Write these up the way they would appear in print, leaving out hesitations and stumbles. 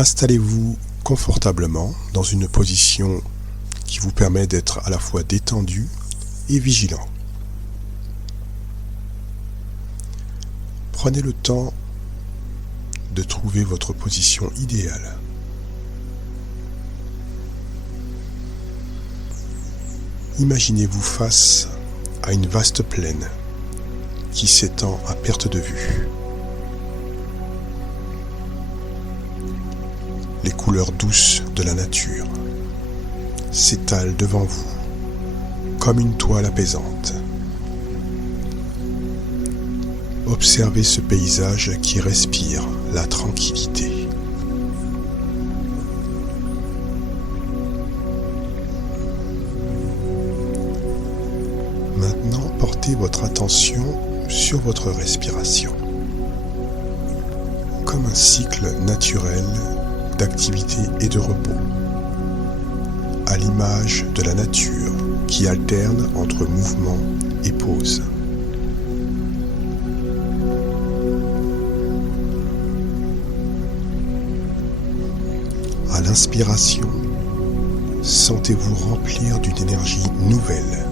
Installez-vous confortablement dans une position qui vous permet d'être à la fois détendu et vigilant. Prenez le temps de trouver votre position idéale. Imaginez-vous face à une vaste plaine qui s'étend à perte de vue. Les couleurs douces de la nature s'étalent devant vous comme une toile apaisante. Observez ce paysage qui respire la tranquillité. Maintenant, portez votre attention sur votre respiration, comme un cycle naturel d'activité et de repos, à l'image de la nature qui alterne entre mouvement et pause. À l'inspiration, sentez-vous remplir d'une énergie nouvelle.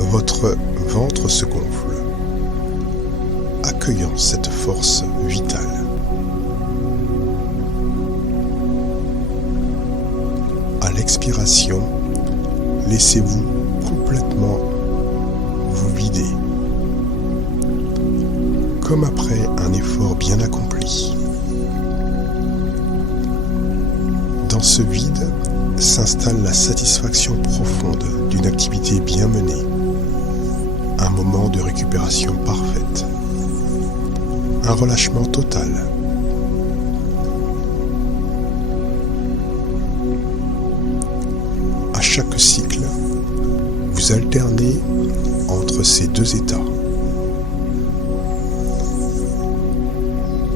Votre ventre se gonfle, accueillant cette force vitale. À l'expiration, laissez-vous complètement vous vider, comme après un effort bien accompli. Dans ce vide s'installe la satisfaction profonde d'une activité bien menée, un moment de récupération parfaite, un relâchement total. À chaque cycle, vous alternez entre ces deux états.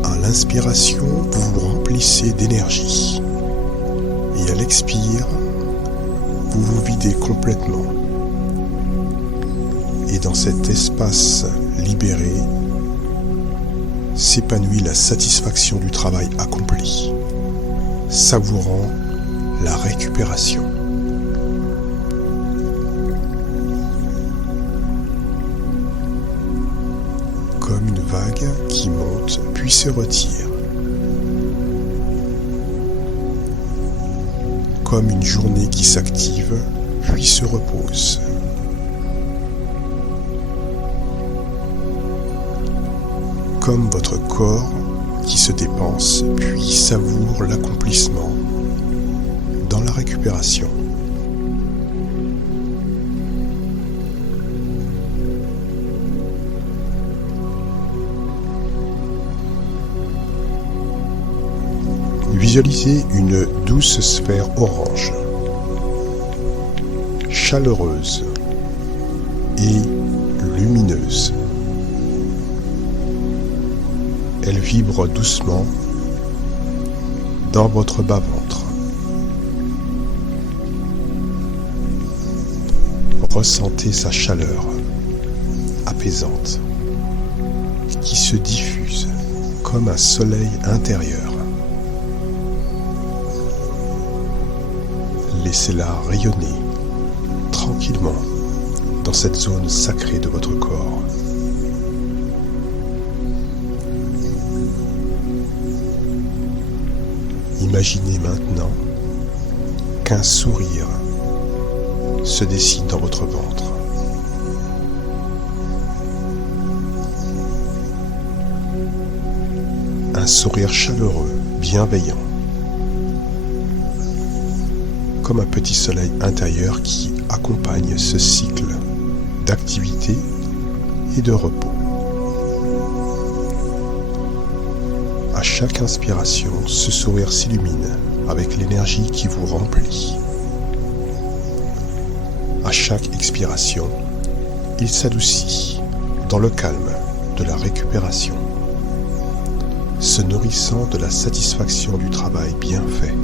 À l'inspiration, vous vous remplissez d'énergie. Et à l'expire, vous vous videz complètement. Et dans cet espace libéré, s'épanouit la satisfaction du travail accompli, savourant la récupération. Comme une vague qui monte puis se retire. Comme une journée qui s'active, puis se repose. Comme votre corps qui se dépense, puis savoure l'accomplissement dans la récupération. Visualisez une douce sphère orange, chaleureuse et lumineuse. Elle vibre doucement dans votre bas-ventre. Ressentez sa chaleur apaisante qui se diffuse comme un soleil intérieur. Laissez-la rayonner tranquillement dans cette zone sacrée de votre corps. Imaginez maintenant qu'un sourire se dessine dans votre ventre. Un sourire chaleureux, bienveillant, comme un petit soleil intérieur qui accompagne ce cycle d'activité et de repos. À chaque inspiration, ce sourire s'illumine avec l'énergie qui vous remplit. À chaque expiration, il s'adoucit dans le calme de la récupération, se nourrissant de la satisfaction du travail bien fait.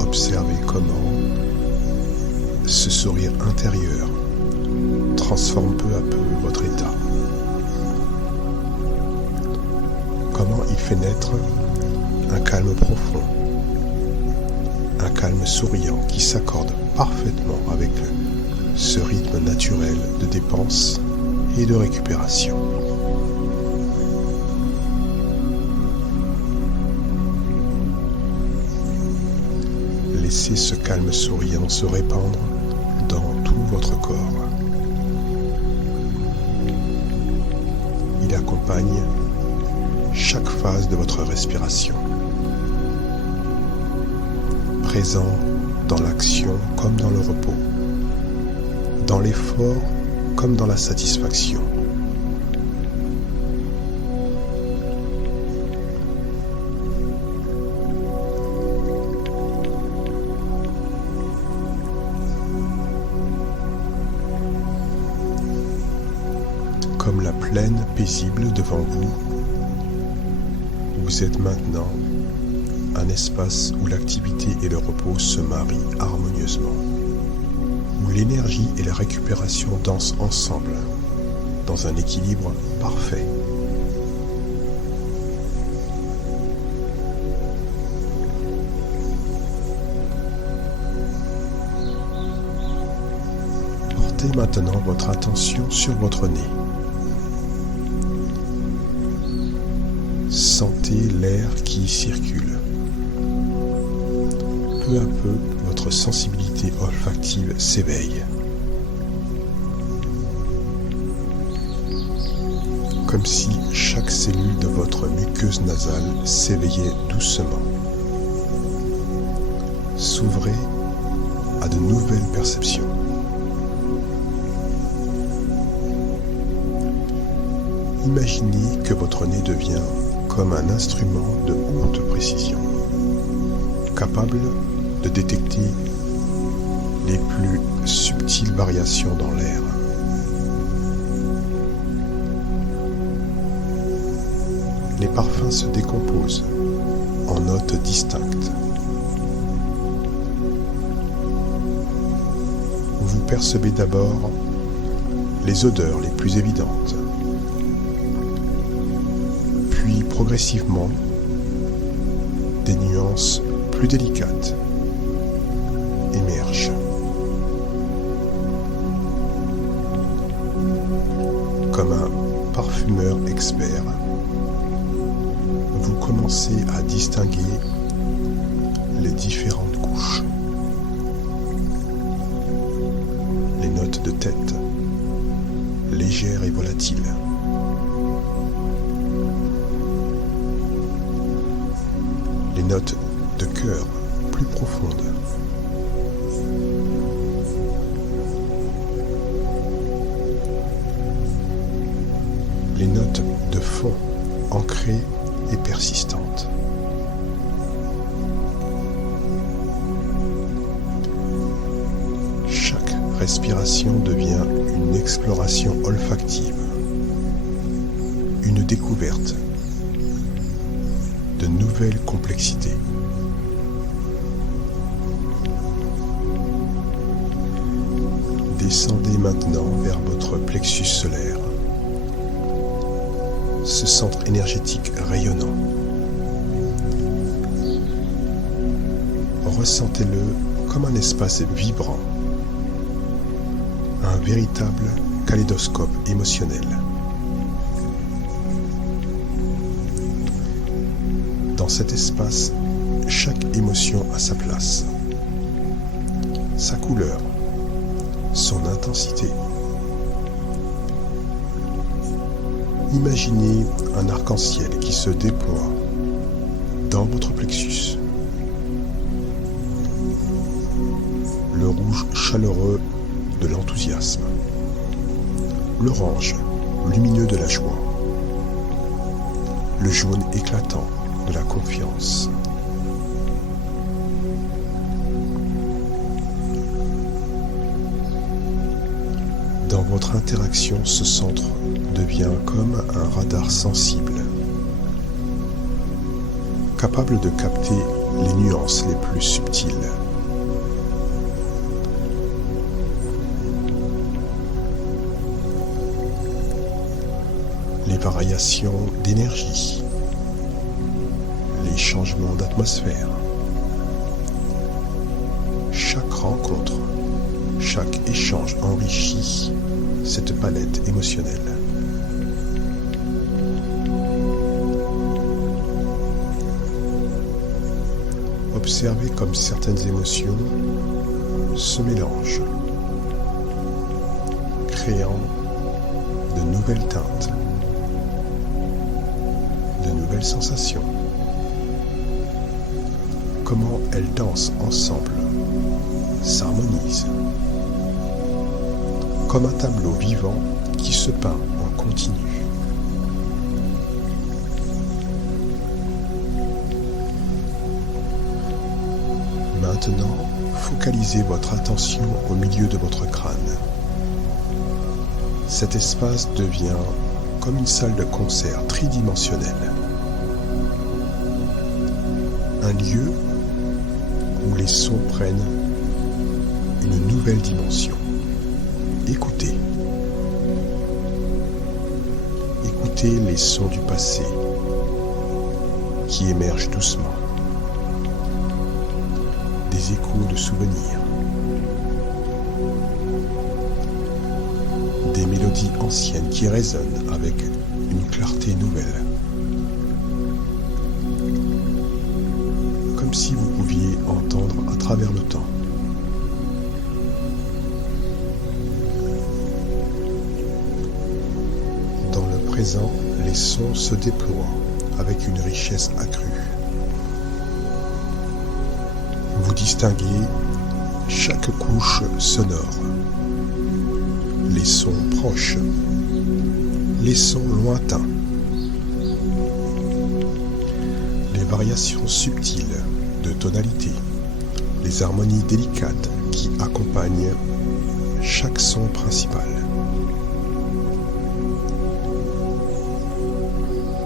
Observez comment ce sourire intérieur fait naître un calme profond, un calme souriant qui s'accorde parfaitement avec ce rythme naturel de dépense et de récupération. Laissez ce calme souriant se répandre dans tout votre corps. Il accompagne chaque phase de votre respiration, présent dans l'action comme dans le repos, dans l'effort comme dans la satisfaction. Comme la plaine paisible devant vous, vous êtes maintenant un espace où l'activité et le repos se marient harmonieusement, où l'énergie et la récupération dansent ensemble, dans un équilibre parfait. Portez maintenant votre attention sur votre nez. Sentez l'air qui y circule. Peu à peu, votre sensibilité olfactive s'éveille. Comme si chaque cellule de votre muqueuse nasale s'éveillait doucement. S'ouvrait à de nouvelles perceptions. Imaginez que votre nez devient comme un instrument de haute précision, capable de détecter les plus subtiles variations dans l'air. Les parfums se décomposent en notes distinctes. Vous percevez d'abord les odeurs les plus évidentes. Puis progressivement, des nuances plus délicates émergent. Comme un parfumeur expert, vous commencez à distinguer les différentes couches. Les notes de tête, légères et volatiles. Les notes de cœur plus profondes. Les notes de fond ancrées et persistantes. Chaque respiration devient une exploration olfactive, une découverte de nouvelles complexités. Descendez maintenant vers votre plexus solaire, ce centre énergétique rayonnant. Ressentez-le comme un espace vibrant, un véritable kaléidoscope émotionnel. Dans cet espace, chaque émotion a sa place, sa couleur, son intensité. Imaginez un arc-en-ciel qui se déploie dans votre plexus. Le rouge chaleureux de l'enthousiasme, l'orange lumineux de la joie, le jaune éclatant de la confiance. Dans votre interaction, ce centre devient comme un radar sensible, capable de capter les nuances les plus subtiles. Les variations d'énergie, les changements d'atmosphère. Chaque rencontre, chaque échange enrichit cette palette émotionnelle. Observez comme certaines émotions se mélangent, créant de nouvelles teintes, de nouvelles sensations. Comment elles dansent ensemble, s'harmonisent, comme un tableau vivant qui se peint en continu. Maintenant, focalisez votre attention au milieu de votre crâne. Cet espace devient comme une salle de concert tridimensionnelle. Un lieu où les sons prennent une nouvelle dimension. Écoutez. Écoutez les sons du passé qui émergent doucement. Des échos de souvenirs. Des mélodies anciennes qui résonnent avec une clarté nouvelle. Comme si vous pouviez entendre à travers le temps. Dans le présent, les sons se déploient avec une richesse accrue. Vous distinguez chaque couche sonore. Les sons proches, les sons lointains, les variations subtiles de tonalité, les harmonies délicates qui accompagnent chaque son principal.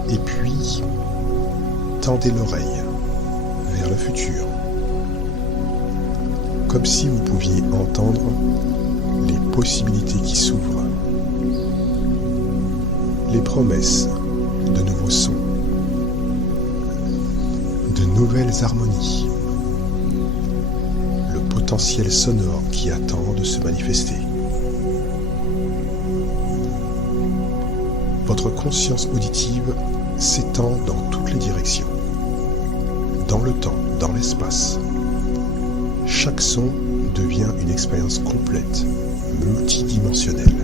Et puis, tendez l'oreille vers le futur, comme si vous pouviez entendre les possibilités qui s'ouvrent, les promesses de nouveaux sons, de nouvelles harmonies, le potentiel sonore qui attend de se manifester. Votre conscience auditive s'étend dans toutes les directions, dans le temps, dans l'espace. Chaque son devient une expérience complète, multidimensionnelle.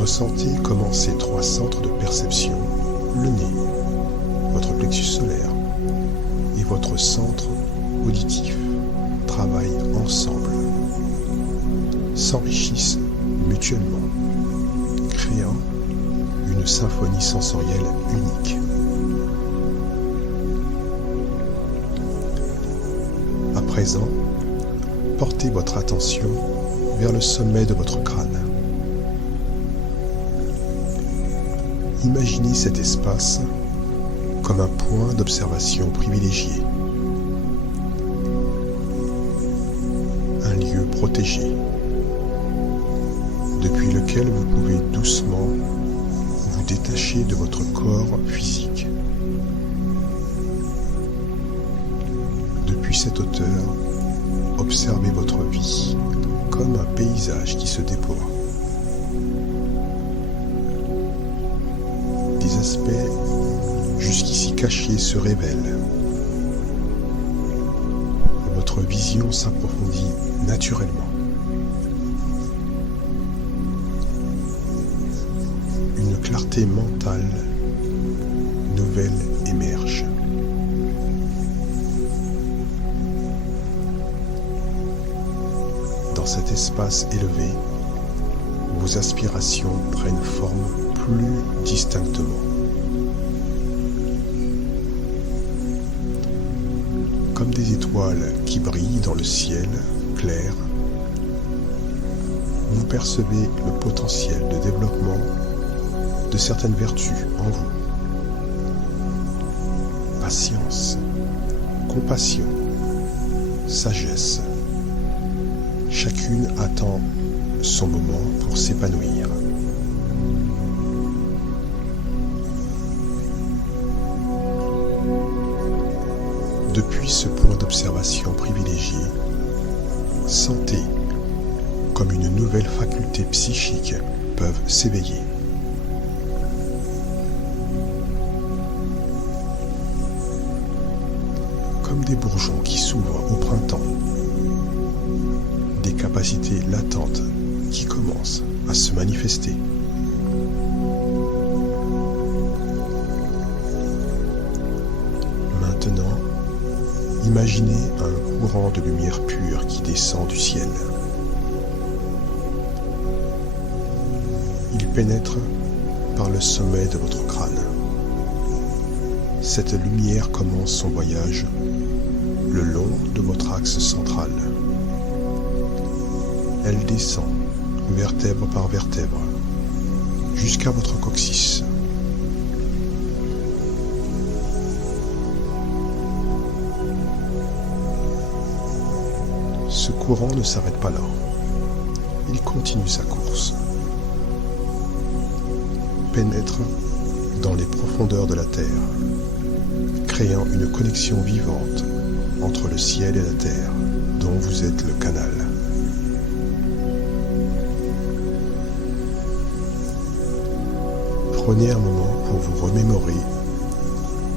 Ressentez comment ces trois centres de perception, le nez, votre plexus solaire et votre centre auditif, travaillent ensemble, s'enrichissent mutuellement, créant une symphonie sensorielle unique. À présent, portez votre attention vers le sommet de votre crâne. Imaginez cet espace comme un point d'observation privilégié, un lieu protégé, depuis lequel vous pouvez doucement vous détacher de votre corps physique. Depuis cette hauteur, observez votre vie comme un paysage qui se déploie. Des aspects jusqu'ici cachés se révèlent. Votre vision s'approfondit naturellement. Une clarté mentale nouvelle émerge. Dans cet espace élevé, vos aspirations prennent forme plus distinctement. Comme des étoiles qui brillent dans le ciel clair, vous percevez le potentiel de développement de certaines vertus en vous. Patience, compassion, sagesse, Chacune attend son moment pour s'épanouir. Depuis ce point d'observation privilégié, sentez comme une nouvelle faculté psychique peuvent s'éveiller. Comme des bourgeons qui s'ouvrent au printemps, des capacités latentes qui commencent à se manifester. Maintenant, imaginez un courant de lumière pure qui descend du ciel. Il pénètre par le sommet de votre crâne. Cette lumière commence son voyage le long de votre axe central. Elle descend, vertèbre par vertèbre, jusqu'à votre coccyx. Ce courant ne s'arrête pas là. Il continue sa course. Pénètre dans les profondeurs de la Terre, créant une connexion vivante entre le ciel et la Terre, dont vous êtes le canal. Prenez un moment pour vous remémorer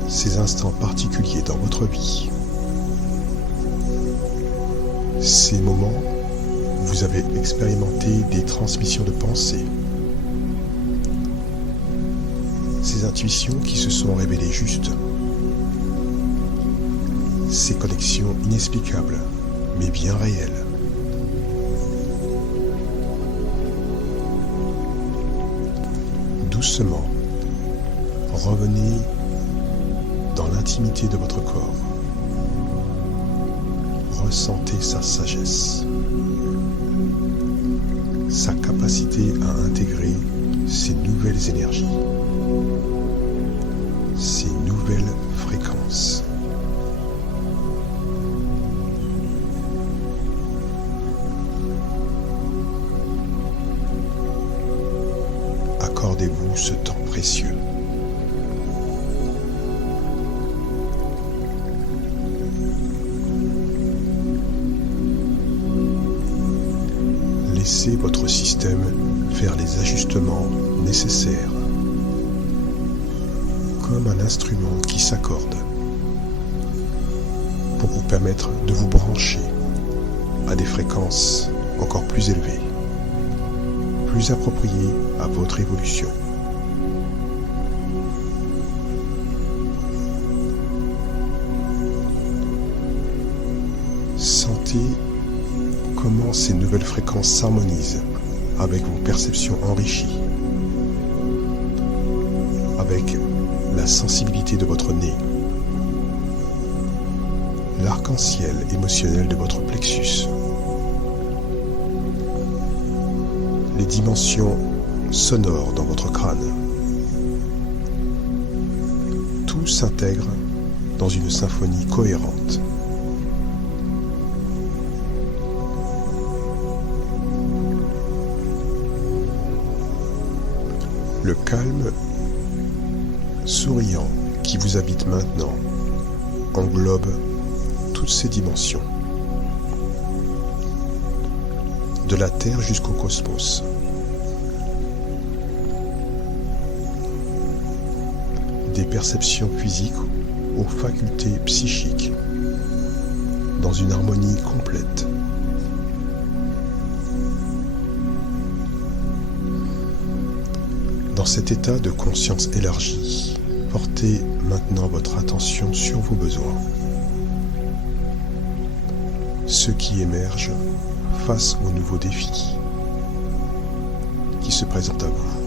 ces instants particuliers dans votre vie. Ces moments, vous avez expérimenté des transmissions de pensée, ces intuitions qui se sont révélées justes, ces connexions inexplicables, mais bien réelles. Doucement, revenez dans l'intimité de votre corps. Ressentez sa sagesse, sa capacité à intégrer ces nouvelles énergies, ces nouvelles fréquences. Accordez-vous ce temps précieux. Laissez votre système faire les ajustements nécessaires, comme un instrument qui s'accorde, pour vous permettre de vous brancher à des fréquences encore plus élevées, plus appropriées à votre évolution. Sentez comment ces nouvelles fréquences s'harmonisent avec vos perceptions enrichies, avec la sensibilité de votre nez, l'arc-en-ciel émotionnel de votre plexus, les dimensions sonores dans votre crâne. Tout s'intègre dans une symphonie cohérente. Le calme souriant qui vous habite maintenant englobe toutes ces dimensions, de la Terre jusqu'au cosmos. Des perceptions physiques aux facultés psychiques, dans une harmonie complète. Dans cet état de conscience élargie, portez maintenant votre attention sur vos besoins, ceux qui émergent face aux nouveaux défis qui se présentent à vous.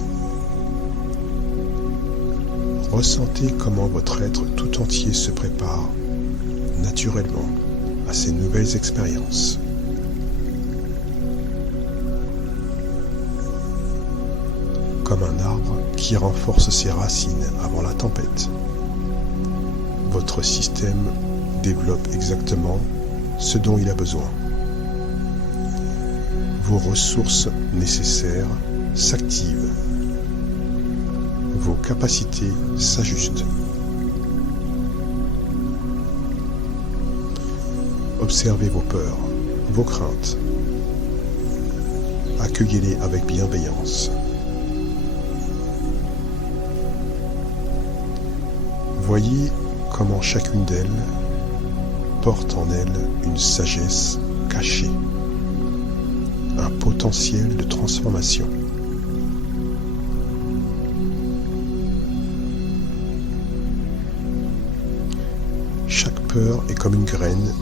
Ressentez comment votre être tout entier se prépare naturellement à ces nouvelles expériences. Comme un arbre qui renforce ses racines avant la tempête. Votre système développe exactement ce dont il a besoin. vos ressources nécessaires s'activent. Vos capacités s'ajustent. Observez vos peurs, vos craintes. Accueillez-les avec bienveillance. Voyez comment chacune d'elles porte en elle une sagesse cachée, un potentiel de transformation. Chaque peur est comme une graine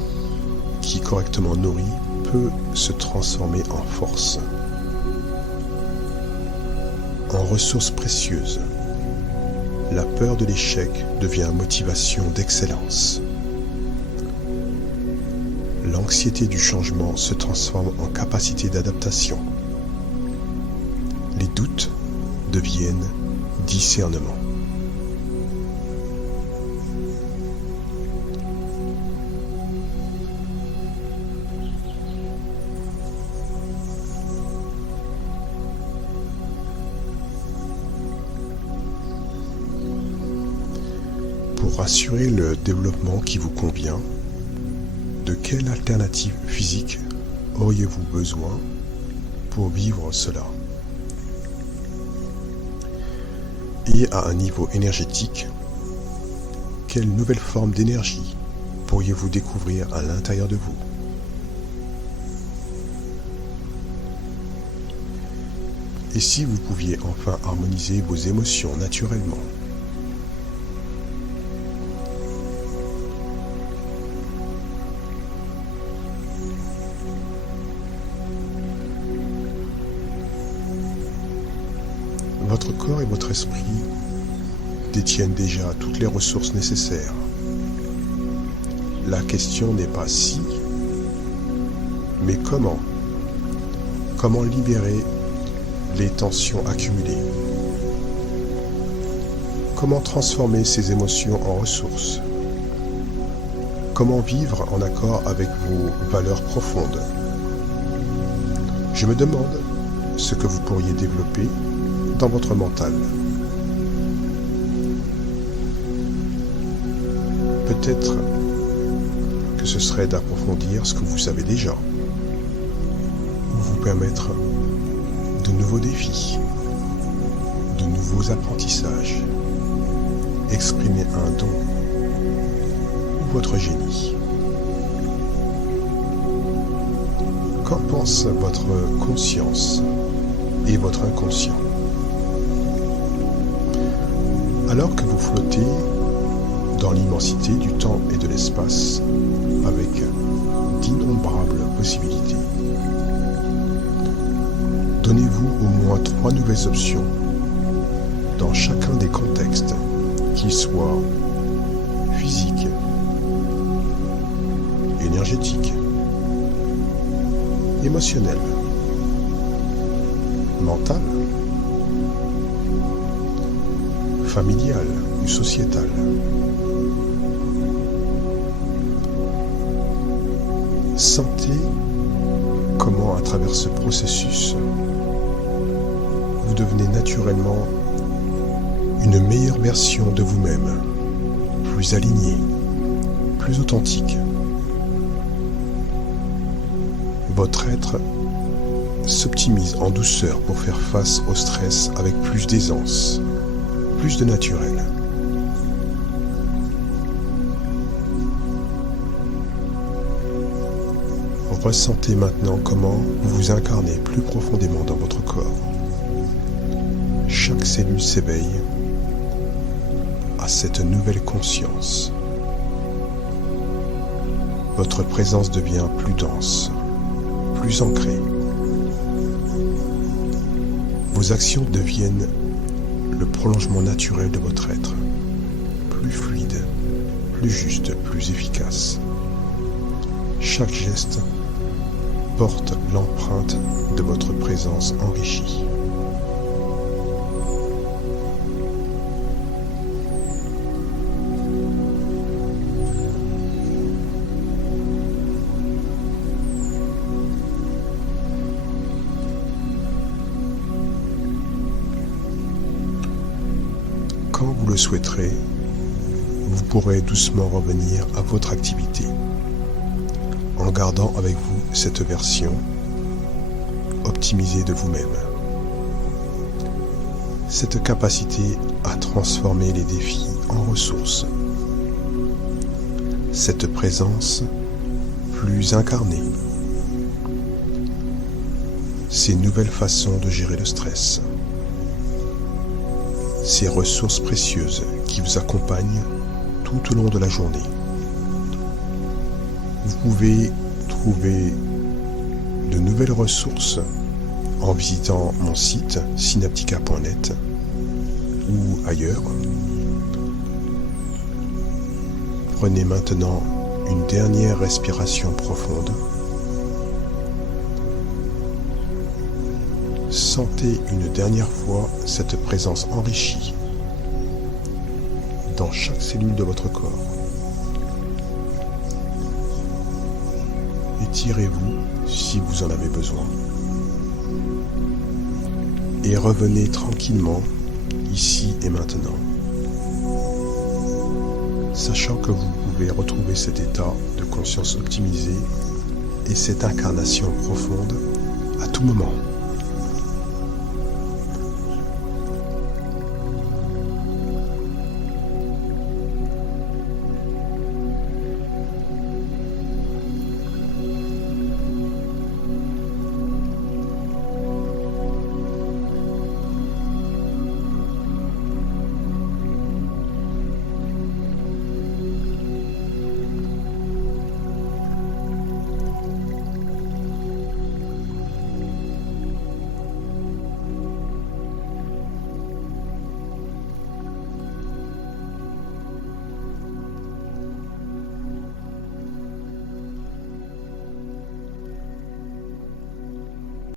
qui, correctement nourrie, peut se transformer en force, en ressource précieuse. La peur de l'échec devient motivation d'excellence. L'anxiété du changement se transforme en capacité d'adaptation. Les doutes deviennent discernement. Pour assurer le développement qui vous convient, de quelle alternative physique auriez-vous besoin pour vivre cela? Et à un niveau énergétique, quelle nouvelle forme d'énergie pourriez-vous découvrir à l'intérieur de vous? Et si vous pouviez enfin harmoniser vos émotions naturellement? Votre corps et votre esprit détiennent déjà toutes les ressources nécessaires. La question n'est pas si, mais comment. Comment libérer les tensions accumulées? Comment transformer ces émotions en ressources? Comment vivre en accord avec vos valeurs profondes? Je me demande ce que vous pourriez développer dans votre mental. Peut-être que ce serait d'approfondir ce que vous savez déjà, ou vous permettre de nouveaux défis, de nouveaux apprentissages, exprimer un don ou votre génie. Qu'en pense votre conscience et votre inconscient? Alors que vous flottez dans l'immensité du temps et de l'espace avec d'innombrables possibilités, donnez-vous au moins 3 nouvelles options dans chacun des contextes, qu'ils soient physiques, énergétiques, émotionnels, mentales, familiale ou sociétale. Sentez comment, à travers ce processus, vous devenez naturellement une meilleure version de vous-même, plus alignée, plus authentique. Votre être s'optimise en douceur pour faire face au stress avec plus d'aisance, plus de naturel. Ressentez maintenant comment vous vous incarnez plus profondément dans votre corps. Chaque cellule s'éveille à cette nouvelle conscience. Votre présence devient plus dense, plus ancrée. Vos actions deviennent le prolongement naturel de votre être, plus fluide, plus juste, plus efficace. Chaque geste porte l'empreinte de votre présence enrichie. souhaiterez, vous pourrez doucement revenir à votre activité, en gardant avec vous cette version optimisée de vous-même. Cette capacité à transformer les défis en ressources. Cette présence plus incarnée. Ces nouvelles façons de gérer le stress. Ces ressources précieuses qui vous accompagnent tout au long de la journée. Vous pouvez trouver de nouvelles ressources en visitant mon site synaptica.net ou ailleurs. Prenez maintenant une dernière respiration profonde. Sentez une dernière fois cette présence enrichie dans chaque cellule de votre corps. Étirez-vous si vous en avez besoin. Et revenez tranquillement, ici et maintenant, sachant que vous pouvez retrouver cet état de conscience optimisé et cette incarnation profonde à tout moment.